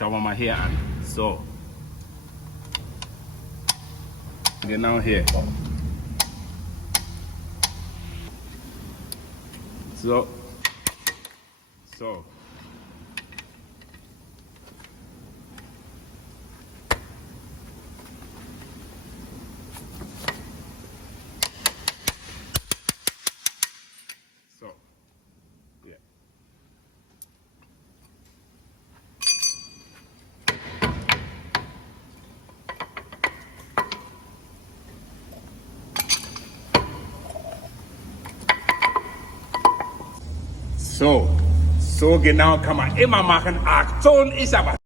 schauen wir mal hier an. So. Genau hier. So. So. So. Yeah. So genau kann man immer machen. Aktion ist aber